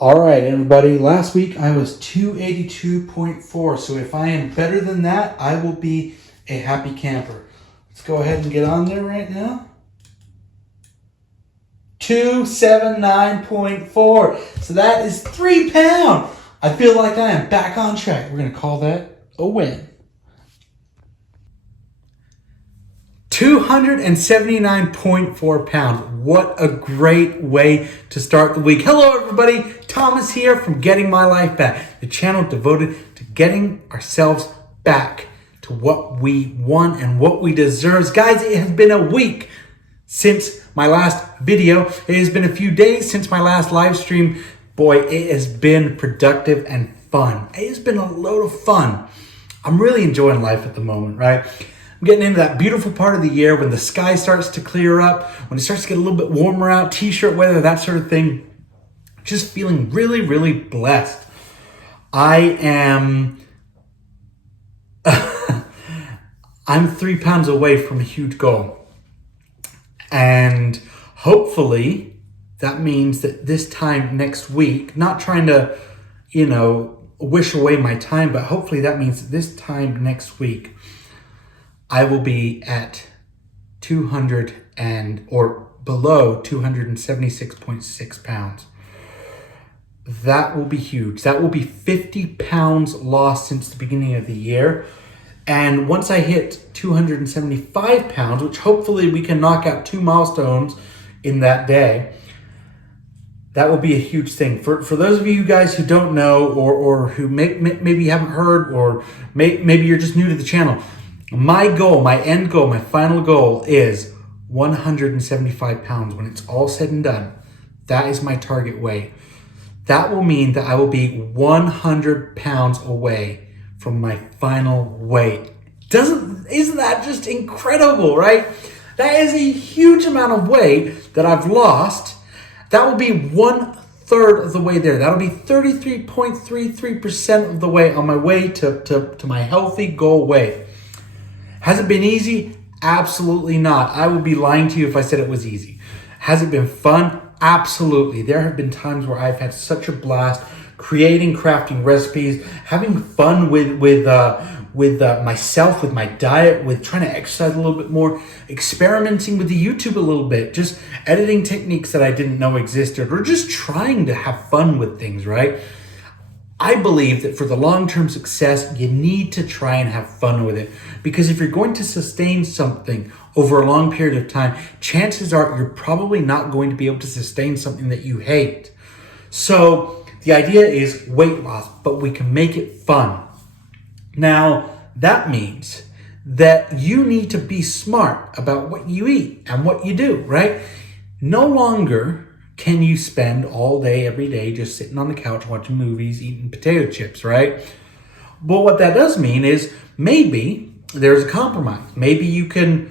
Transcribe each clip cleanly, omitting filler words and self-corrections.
All right, everybody. Last week I was 282.4. So if I am better than that, I will be a happy camper. Let's go ahead and get on there right now. 279.4. So that is 3 pounds. I feel like I am back on track. We're going to call that a win. 279.4 pounds. What a great way to start the week. Hello, everybody. Thomas here from Getting My Life Back, the channel devoted to getting ourselves back to what we want and what we deserve. Guys, it has been a week since my last video. It has been a few days since my last live stream. Boy, it has been productive and fun. It has been a load of fun. I'm really enjoying life at the moment, right? I'm getting into that beautiful part of the year when the sky starts to clear up, when it starts to get a little bit warmer out, t-shirt weather, that sort of thing. Just feeling really, really blessed. I'm 3 pounds away from a huge goal. And hopefully that means that this time next week, not trying to, wish away my time, but hopefully that means that this time next week, I will be at 200 or below 276.6 pounds. That will be huge. That will be 50 pounds lost since the beginning of the year. And once I hit 275 pounds, which hopefully we can knock out 2 milestones in that day, that will be a huge thing. For those of you guys who don't know or who maybe haven't heard or maybe you're just new to the channel, my goal, my end goal, my final goal is 175 pounds. When it's all said and done, that is my target weight. That will mean that I will be 100 pounds away from my final weight. Isn't that just incredible, right? That is a huge amount of weight that I've lost. That will be 1/3 of the way there. That'll be 33.33% of the way on my way to my healthy goal weight. Has it been easy? Absolutely not. I would be lying to you if I said it was easy. Has it been fun? Absolutely. There have been times where I've had such a blast creating, crafting recipes, having fun with myself, with my diet, with trying to exercise a little bit more, experimenting with the YouTube a little bit, just editing techniques that I didn't know existed, or just trying to have fun with things, right? I believe that for the long-term success, you need to try and have fun with it. Because if you're going to sustain something over a long period of time, chances are you're probably not going to be able to sustain something that you hate. So the idea is weight loss, but we can make it fun. Now, that means that you need to be smart about what you eat and what you do, right? No longer can you spend all day, every day, just sitting on the couch watching movies, eating potato chips, right? But what that does mean is maybe there's a compromise. Maybe you can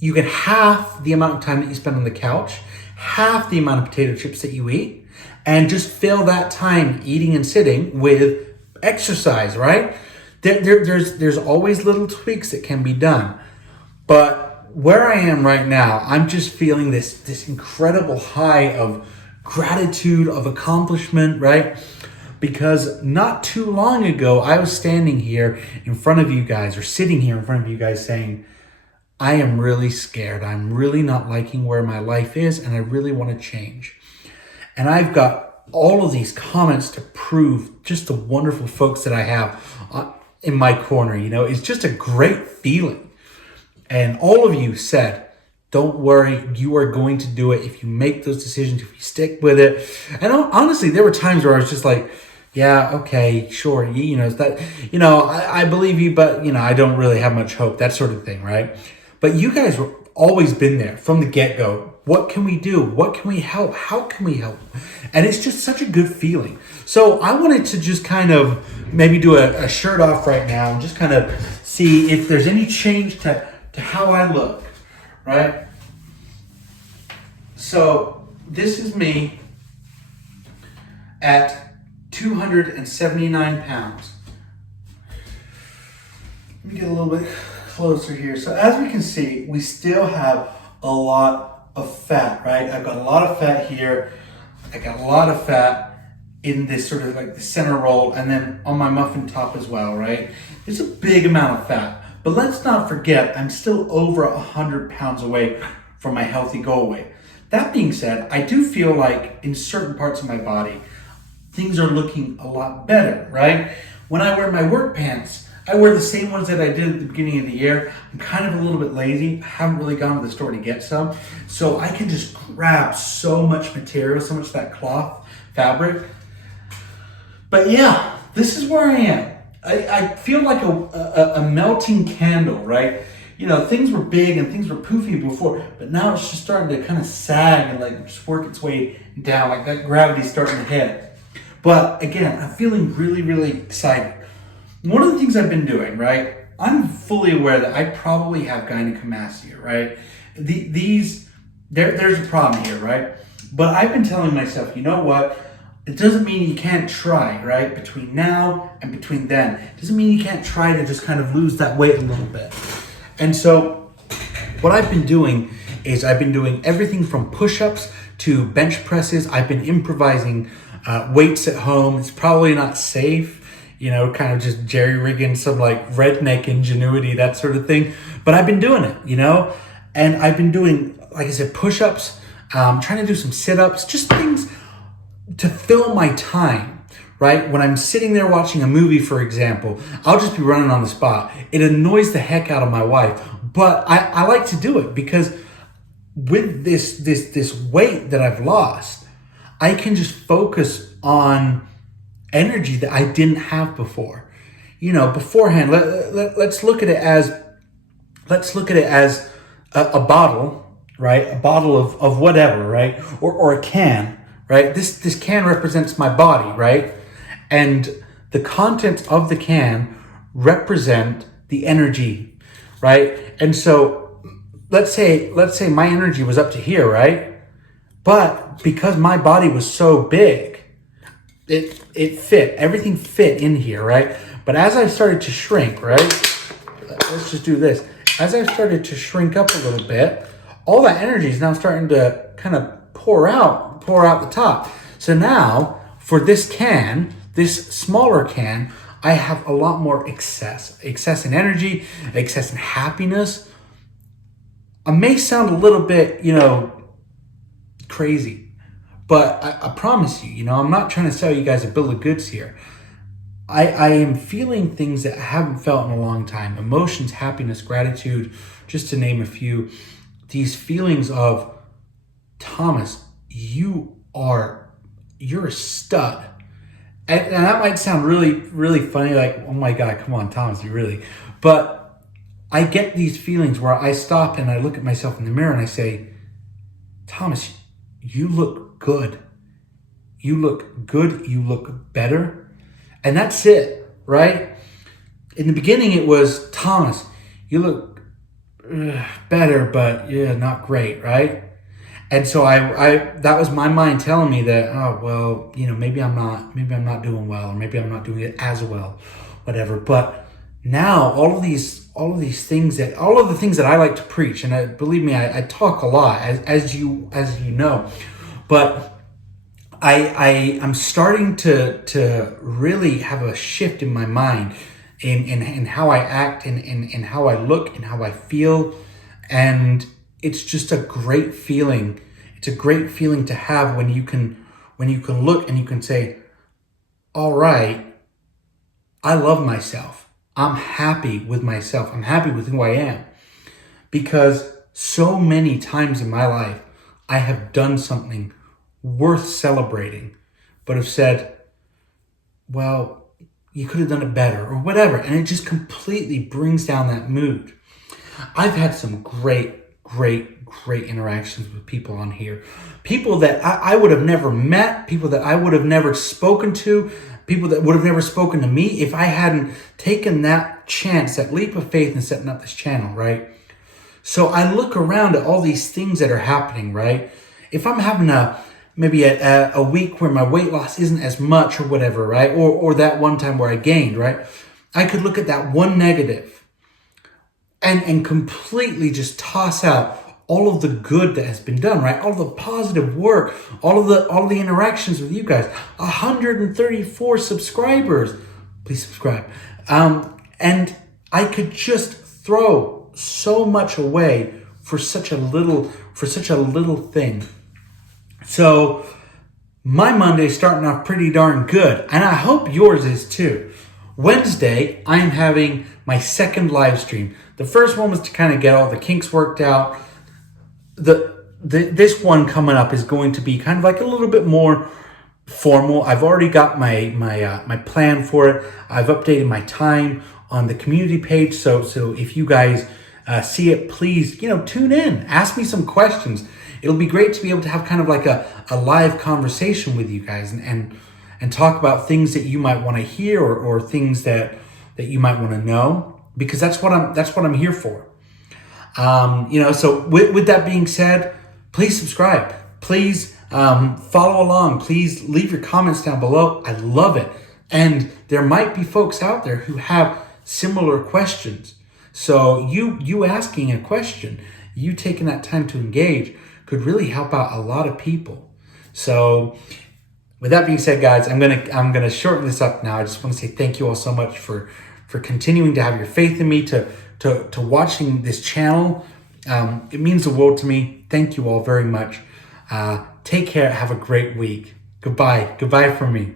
half the amount of time that you spend on the couch, half the amount of potato chips that you eat, and just fill that time eating and sitting with exercise, right? There's always little tweaks that can be done. But where I am right now, I'm just feeling this incredible high of gratitude, of accomplishment, right? Because not too long ago, I was standing here in front of you guys, or sitting here in front of you guys saying, I am really scared. I'm really not liking where my life is, and I really want to change. And I've got all of these comments to prove just the wonderful folks that I have in my corner. It's just a great feeling. And all of you said, don't worry, you are going to do it if you make those decisions, if you stick with it. And honestly, there were times where I was just like, yeah, okay, sure. I believe you, but I don't really have much hope, that sort of thing, right? But you guys were always been there from the get-go. What can we do? What can we help? How can we help? And it's just such a good feeling. So I wanted to just kind of maybe do a shirt off right now and just kind of see if there's any change to how I look, right? So this is me at 279 pounds. Let me get a little bit closer here. So as we can see, we still have a lot of fat, right? I've got a lot of fat here. I got a lot of fat. in this sort of like the center roll, and then on my muffin top as well, right? There's a big amount of fat. But let's not forget, I'm still over 100 pounds away from my healthy goal weight. That being said, I do feel like in certain parts of my body, things are looking a lot better, right? When I wear my work pants, I wear the same ones that I did at the beginning of the year. I'm kind of a little bit lazy. I haven't really gone to the store to get some. So I can just grab so much material, so much of that cloth fabric. But yeah, this is where I am. I feel like a melting candle, right? You know, things were big and things were poofy before, but now it's just starting to kind of sag and like just work its way down, like that gravity's starting to hit. But again, I'm feeling really, really excited. One of the things I've been doing, right? I'm fully aware that I probably have gynecomastia, right? There's a problem here, right? But I've been telling myself, you know what? It doesn't mean you can't try, right? Between now and between then. It doesn't mean you can't try to just kind of lose that weight a little bit. And so what I've been doing is I've been doing everything from push-ups to bench presses. I've been improvising weights at home. It's probably not safe, you know, kind of just jerry-rigging some like redneck ingenuity, that sort of thing. But I've been doing it, you know? And I've been doing, like I said, push-ups, trying to do some sit-ups, just things to fill my time, right? When I'm sitting there watching a movie, for example, I'll just be running on the spot. It annoys the heck out of my wife, but I like to do it because with this weight that I've lost, I can just focus on energy that I didn't have before. You know, beforehand, let's look at it as a bottle, right? A bottle of whatever, right? Or a can. Right? This can represents my body, right? And the contents of the can represent the energy, right? And so let's say my energy was up to here, right? But because my body was so big, it fit. Everything fit in here, right? But as I started to shrink, right? Let's just do this. As I started to shrink up a little bit, all that energy is now starting to kind of pour out the top. So now for this can, this smaller can, I have a lot more excess in energy, excess in happiness. I may sound a little bit, you know, crazy, but I promise you, you know, I'm not trying to sell you guys a bill of goods here. I am feeling things that I haven't felt in a long time. Emotions, happiness, gratitude, just to name a few. These feelings of, Thomas, you're a stud. And that might sound really, really funny, like, oh my God, come on, Thomas, you really. But I get these feelings where I stop and I look at myself in the mirror and I say, Thomas, you look good. You look good, you look better. And that's it, right? In the beginning, it was, Thomas, you look better, but yeah, not great, right? And so I that was my mind telling me that, oh, well, you know, maybe I'm not doing well, or maybe I'm not doing it as well, whatever. But now all of the things that I like to preach, and believe me, I talk a lot, as you know, but I'm starting to really have a shift in my mind in how I act, in how I look, and how I feel, and it's just a great feeling. It's a great feeling to have when you can look and you can say, all right, I love myself. I'm happy with myself. I'm happy with who I am. Because so many times in my life, I have done something worth celebrating, but have said, well, you could have done it better or whatever. And it just completely brings down that mood. I've had some great interactions with people on here. People that I would have never met, people that I would have never spoken to, people that would have never spoken to me if I hadn't taken that chance, that leap of faith in setting up this channel, right? So I look around at all these things that are happening, right? If I'm having maybe a week where my weight loss isn't as much or whatever, right? Or that one time where I gained, right? I could look at that one negative and completely just toss out all of the good that has been done, right? All of the positive work, all of the interactions with you guys. 134 subscribers. Please subscribe. And I could just throw so much away for such a little thing. So my Monday's starting off pretty darn good, and I hope yours is too. Wednesday, I'm having my second live stream. The first one was to kind of get all the kinks worked out. This one coming up is going to be kind of like a little bit more formal. I've already got my plan for it. I've updated my time on the community page. So if you guys see it, please, tune in. Ask me some questions. It'll be great to be able to have kind of like a live conversation with you guys and talk about things that you might want to hear or things that you might want to know, because that's what I'm here for. So with that being said, please subscribe. Please follow along. Please leave your comments down below. I love it. And there might be folks out there who have similar questions. So you asking a question, you taking that time to engage could really help out a lot of people. So with that being said, guys, I'm gonna shorten this up now. I just want to say thank you all so much for continuing to have your faith in me, to watching this channel. It means the world to me. Thank you all very much. Take care. Have a great week. Goodbye from me.